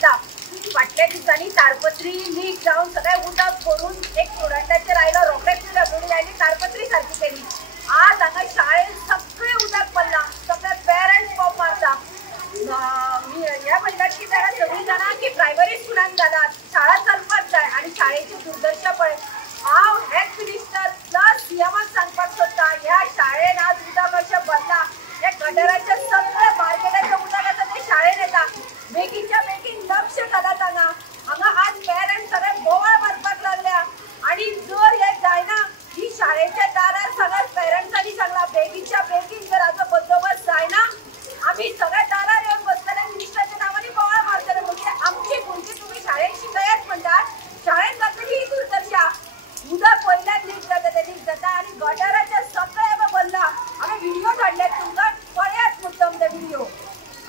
दिसता फाटल्या दिसांनी ताडपत्री लीक जाऊन सगळे उदक भरून एक स्टुडंटाचेर आयलो रॉकेट उडून आयली ताडपत्री सारकी केली। आज हांगा शाळेत सगळे उदक पडला, सगळे पेरेंट्स बॉम्ब मारता। हे म्हणतात की जरा सगळी जाणां की प्रायमरी स्कुलान घालात, शाळा चलपाक जाय आणि शाळेची दुर्दशा पळय। हांव हेल्थ मिनिस्टर प्लस सीएमाक सांगपाक सोदता ह्या शाळेन आज उदक अशें भरला, हे गटराचे सगळे मार्केटाचें उदक आसा ते शाळेन येता। बेगीच्या बेगीन लक्ष घालात हांगा आज पेरेंट्स सगळे बोवाळ मारपाक लागल्या आणि जर हे जायना ही शाळेच्या दारार सगळ्या पेरेंट्सांनी सांगला बेगीच्या बेगीन जर हाचो बंदोबस्त जायना आम्ही सगळ्या दारार येवन बसतले मिनिस्टराच्या नावांनी बोवाळ मारतले। म्हणजे आमची भुरगीं तुम्ही शाळेत शिकयात म्हणटात, शाळेत जातली ही दुर्दशा। उदक वयल्यान लीक जाता आणि गटाराचे सगळे भरला। हांवें व्हिडिओ धाडल्यात तुमकां, पळयात मुद्दम ते व्हिडिओ।